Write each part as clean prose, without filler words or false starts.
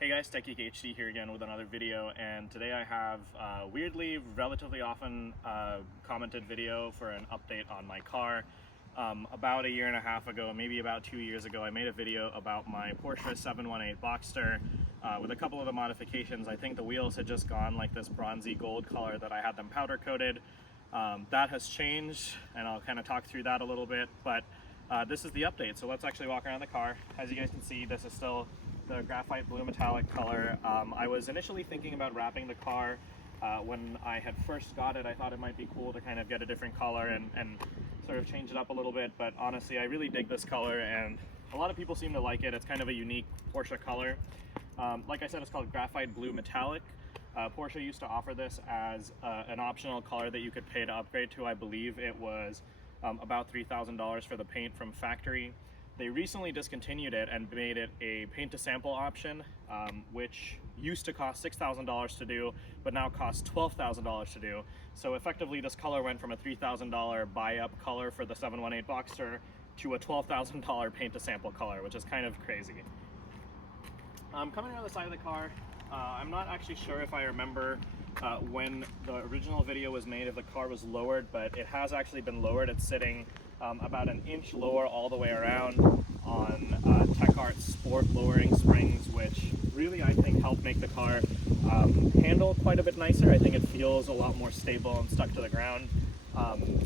Hey guys, Tech Geek HD here again with another video, and today I have a weirdly, relatively often commented video for an update on my car. About a year and a half ago, maybe about 2 years ago, I made a video about my Porsche 718 Boxster with a couple of the modifications. I think the wheels had just gone like this bronzy gold color that I had them powder coated. That has changed, and I'll kind of talk through that a little bit, but this is the update. So let's actually walk around the car. As you guys can see, this is still the graphite blue metallic color. I was initially thinking about wrapping the car. When I had first got it, I thought it might be cool to kind of get a different color and sort of change it up a little bit, but honestly I really dig this color and a lot of people seem to like it. It's kind of a unique Porsche color. Like I said, it's called graphite blue metallic. Porsche used to offer this as an optional color that you could pay to upgrade to. I believe it was about $3,000 for the paint from factory. They recently discontinued it and made it a paint to sample option, which used to cost $6,000 to do, but now costs $12,000 to do. So effectively this color went from a $3,000 buy-up color for the 718 Boxster to a $12,000 paint to sample color, which is kind of crazy. Coming around the side of the car, I'm not actually sure if I remember when the original video was made if the car was lowered, but it has actually been lowered. It's sitting about an inch lower all the way around on Tech Art Sport lowering springs, which really I think help make the car handle quite a bit nicer. I think it feels a lot more stable and stuck to the ground,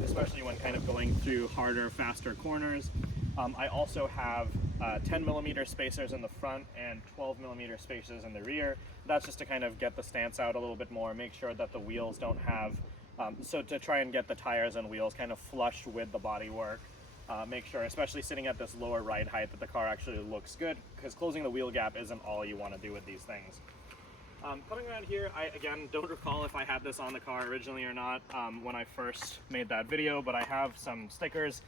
especially when kind of going through harder, faster corners. I also have 10mm spacers in the front and 12mm spacers in the rear. That's just to kind of get the stance out a little bit more, make sure that the wheels don't have, so to try and get the tires and wheels kind of flush with the bodywork. Make sure, especially sitting at this lower ride height, that the car actually looks good, because closing the wheel gap isn't all you want to do with these things. Coming around here, I again don't recall if I had this on the car originally or not when I first made that video, but I have some stickers.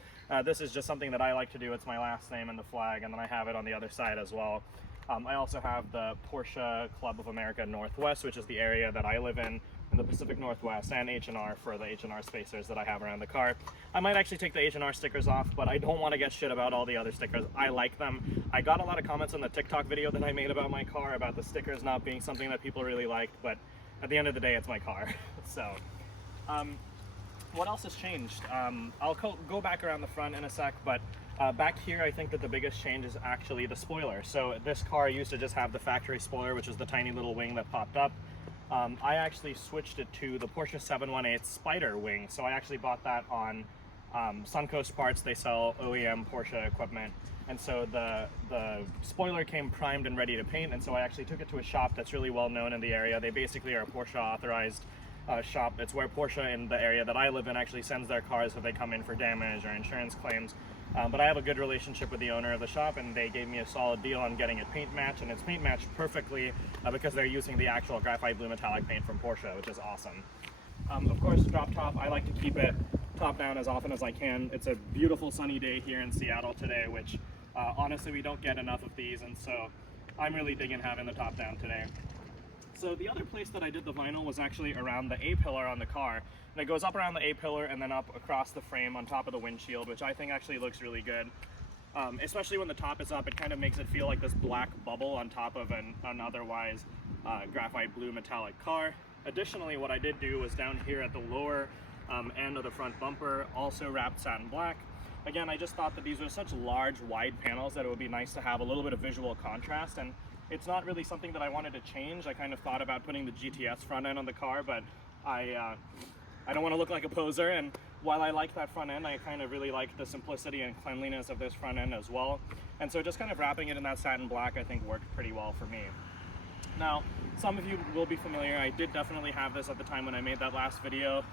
This is just something that I like to do. It's my last name and the flag, and then I have it on the other side as well. I also have the Porsche Club of America Northwest, which is the area that I live in the Pacific Northwest, and H&R for the H&R spacers that I have around the car. I might actually take the H&R stickers off, but I don't want to get shit about all the other stickers. I like them. I got a lot of comments on the TikTok video that I made about my car about the stickers not being something that people really liked, but at the end of the day, it's my car. So, what else has changed? I'll go back around the front in a sec, but back here, I think that the biggest change is actually the spoiler. So this car used to just have the factory spoiler, which is the tiny little wing that popped up. I actually switched it to the Porsche 718 Spider wing. So I actually bought that on Suncoast Parts. They sell OEM Porsche equipment. And so the spoiler came primed and ready to paint. And so I actually took it to a shop that's really well known in the area. They basically are a Porsche authorized shop. It's where Porsche in the area that I live in actually sends their cars if they come in for damage or insurance claims. But I have a good relationship with the owner of the shop, and they gave me a solid deal on getting it paint matched, and it's paint matched perfectly because they're using the actual graphite blue metallic paint from Porsche, which is awesome. Of course, drop top, I like to keep it top down as often as I can. It's a beautiful sunny day here in Seattle today, which honestly we don't get enough of these, and so I'm really digging having the top down today. So the other place that I did the vinyl was actually around the A-pillar on the car. And it goes up around the A-pillar and then up across the frame on top of the windshield, which I think actually looks really good. Especially when the top is up, it kind of makes it feel like this black bubble on top of an otherwise graphite blue metallic car. Additionally, what I did do was down here at the lower end of the front bumper, also wrapped satin black. Again, I just thought that these were such large, wide panels that it would be nice to have a little bit of visual contrast, and it's not really something that I wanted to change. I kind of thought about putting the GTS front end on the car, but I don't want to look like a poser, and while I like that front end, I kind of really like the simplicity and cleanliness of this front end as well. And so just kind of wrapping it in that satin black I think worked pretty well for me. Now, some of you will be familiar, I did definitely have this at the time when I made that last video.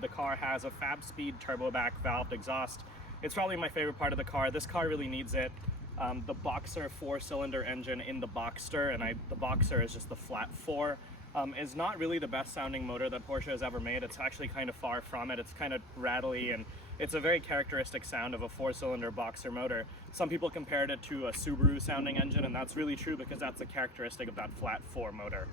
The car has a Fab Speed turbo back valved exhaust. It's probably my favorite part of the car. This car really needs it. The Boxer 4-cylinder engine in the Boxster, and the Boxer is just the flat 4, is not really the best sounding motor that Porsche has ever made. It's actually kind of far from it. It's kind of rattly, and it's a very characteristic sound of a 4-cylinder Boxer motor. Some people compared it to a Subaru sounding engine, and that's really true because that's a characteristic of that flat 4 motor.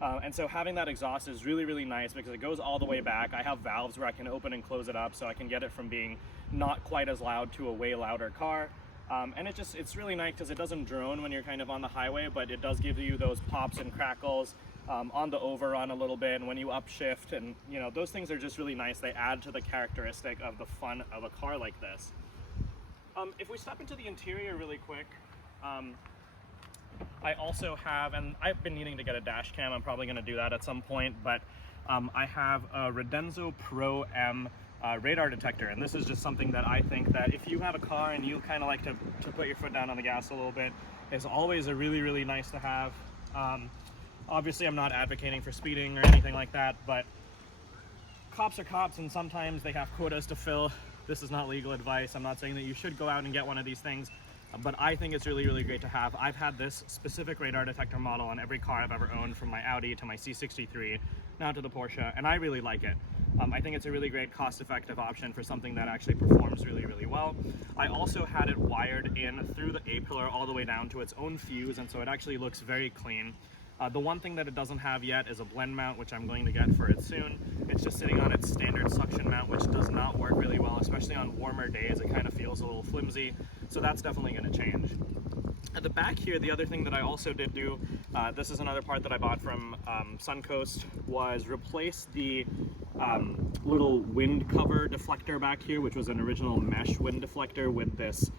And so having that exhaust is really, really nice because it goes all the way back. I have valves where I can open and close it up so I can get it from being not quite as loud to a way louder car. And it's really nice because it doesn't drone when you're kind of on the highway, but it does give you those pops and crackles on the overrun a little bit, and when you upshift, and you know, those things are just really nice. They add to the characteristic of the fun of a car like this. If we step into the interior really quick, I also have, and I've been needing to get a dash cam, I'm probably going to do that at some point, but I have a Redenzo Pro M radar detector, and this is just something that I think that if you have a car and you kind of like to put your foot down on the gas a little bit, is always a really nice to have. Obviously I'm not advocating for speeding or anything like that, but cops are cops and sometimes they have quotas to fill. This is not legal advice. I'm not saying that you should go out and get one of these things, but I think it's really great to have. I've had this specific radar detector model on every car I've ever owned, from my Audi to my C63, now to the Porsche, and I really like it. I think it's a really great cost-effective option for something that actually performs really well. I also had it wired in through the A-pillar all the way down to its own fuse, and so it actually looks very clean. The one thing that it doesn't have yet is a blend mount, which I'm going to get for it soon. It's just sitting on its standard suction mount, which does not work really well, especially on warmer days. It kind of feels a little flimsy, so that's definitely going to change. At the back here, the other thing that I also did do, this is another part that I bought from Suncoast, was replace the little wind cover deflector back here, which was an original mesh wind deflector, with this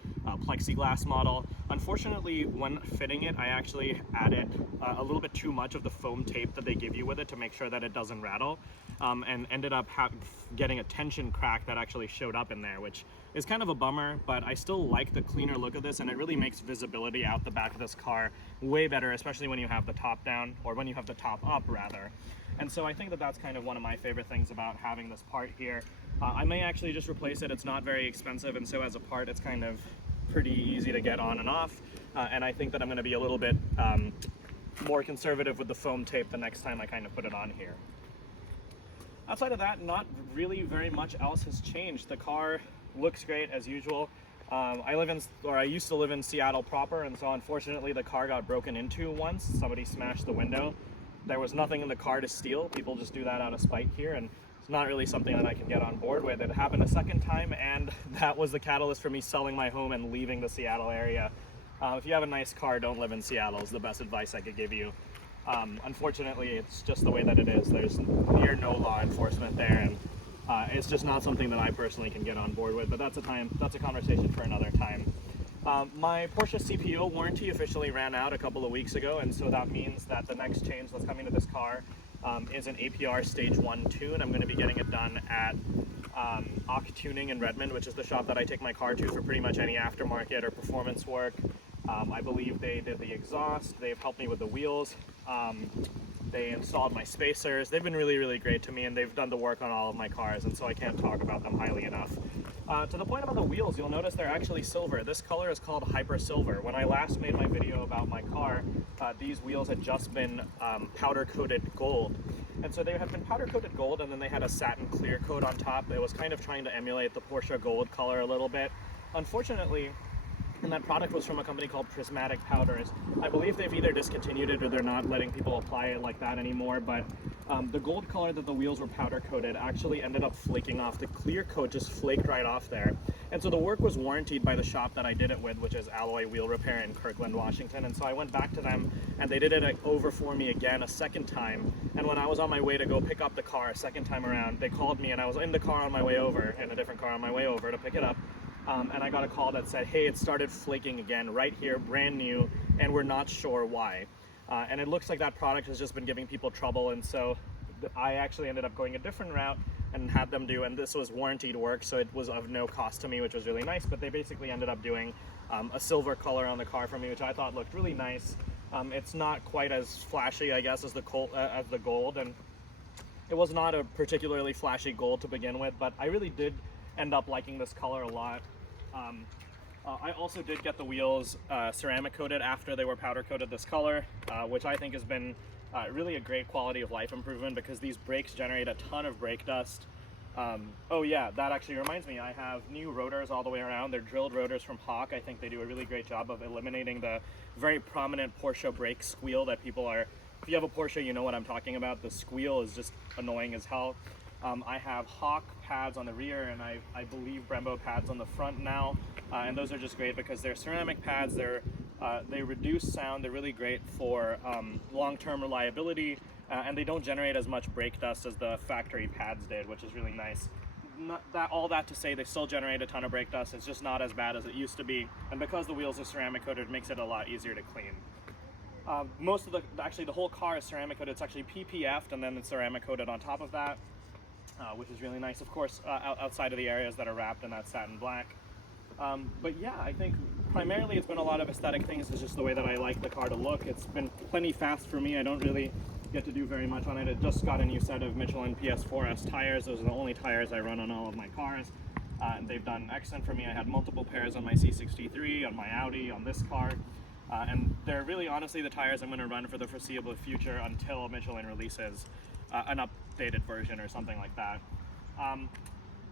plexiglass model. Unfortunately, when fitting it, I actually added a little bit too much of the foam tape that they give you with it to make sure that it doesn't rattle, and ended up getting a tension crack that actually showed up in there, which is kind of a bummer, but I still like the cleaner look of this, and it really makes visibility out the back of this car way better, especially when you have the top down, or when you have the top up rather. And so I think that that's kind of one of my favorite things about having this part here. I may actually just replace it. It's not very expensive, and so as a part it's kind of pretty easy to get on and off, and I think that I'm going to be a little bit more conservative with the foam tape the next time I kind of put it on here. Outside of that, not really very much else has changed. The car looks great as usual. I used to live in Seattle proper, and so unfortunately the car got broken into once. Somebody smashed the window. There was nothing in the car to steal. People just do that out of spite here, and it's not really something that I can get on board with. It happened a second time, and that was the catalyst for me selling my home and leaving the Seattle area. If you have a nice car, don't live in Seattle is the best advice I could give you. Unfortunately, it's just the way that it is. There's near no law enforcement there, and it's just not something that I personally can get on board with, but that's a conversation for another time. My Porsche CPO warranty officially ran out a couple of weeks ago, and so that means that the next change that's coming to this car is an APR Stage 1 tune. I'm going to be getting it done at Ock Tuning in Redmond, which is the shop that I take my car to for pretty much any aftermarket or performance work. I believe they did the exhaust, they've helped me with the wheels, they installed my spacers. They've been really great to me, and they've done the work on all of my cars, and so I can't talk about them highly enough. To the point about the wheels, you'll notice they're actually silver. This color is called Hyper Silver. When I last made my video about my car, these wheels had just been powder coated gold. And so they had been powder coated gold, and then they had a satin clear coat on top. It was kind of trying to emulate the Porsche gold color a little bit. Unfortunately, and that product was from a company called Prismatic Powders. I believe they've either discontinued it or they're not letting people apply it like that anymore, but the gold color that the wheels were powder coated actually ended up flaking off. The clear coat just flaked right off there. And so the work was warrantied by the shop that I did it with, which is Alloy Wheel Repair in Kirkland, Washington. And so I went back to them, and they did it over for me again a second time. And when I was on my way to go pick up the car a second time around, they called me, and I was in the car on my way over, in a different car on my way over to pick it up. And I got a call that said, hey, it started flaking again right here, brand new, and we're not sure why. And it looks like that product has just been giving people trouble, and so I actually ended up going a different route and had them do, and this was warranted work, so it was of no cost to me, which was really nice, but they basically ended up doing a silver color on the car for me, which I thought looked really nice. It's not quite as flashy, I guess, as the gold, and it was not a particularly flashy gold to begin with, but I really did end up liking this color a lot. I also did get the wheels ceramic coated after they were powder coated this color, which I think has been really a great quality of life improvement, because these brakes generate a ton of brake dust. Oh yeah, that actually reminds me, I have new rotors all the way around. They're drilled rotors from Hawk. I think they do a really great job of eliminating the very prominent Porsche brake squeal that people are, if you have a Porsche, you know what I'm talking about. The squeal is just annoying as hell. I have Hawk pads on the rear, and I believe Brembo pads on the front now, and those are just great because they're ceramic pads. They reduce sound. They're really great for long-term reliability, and they don't generate as much brake dust as the factory pads did, which is really nice. All that to say, they still generate a ton of brake dust. It's just not as bad as it used to be, and because the wheels are ceramic coated, it makes it a lot easier to clean. Actually the whole car is ceramic coated. It's actually PPF'd and then it's ceramic coated on top of that, which is really nice, of course, outside of the areas that are wrapped in that satin black. But yeah, I think primarily it's been a lot of aesthetic things. It's just the way that I like the car to look. It's been plenty fast for me. I don't really get to do very much on it. It just got a new set of Michelin PS4S tires. Those are the only tires I run on all of my cars. And they've done excellent for me. I had multiple pairs on my C63, on my Audi, on this car. And they're really honestly the tires I'm going to run for the foreseeable future until Michelin releases an updated version or something like that.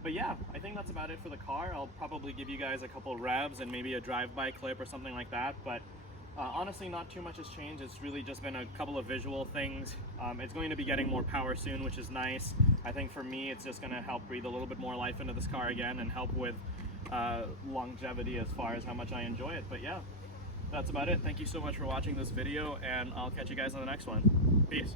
But yeah, I think that's about it for the car. I'll probably give you guys a couple revs and maybe a drive-by clip or something like that. But honestly, not too much has changed. It's really just been a couple of visual things. It's going to be getting more power soon, which is nice. I think for me, it's just going to help breathe a little bit more life into this car again and help with longevity as far as how much I enjoy it. But yeah, that's about it. Thank you so much for watching this video, and I'll catch you guys on the next one. Peace.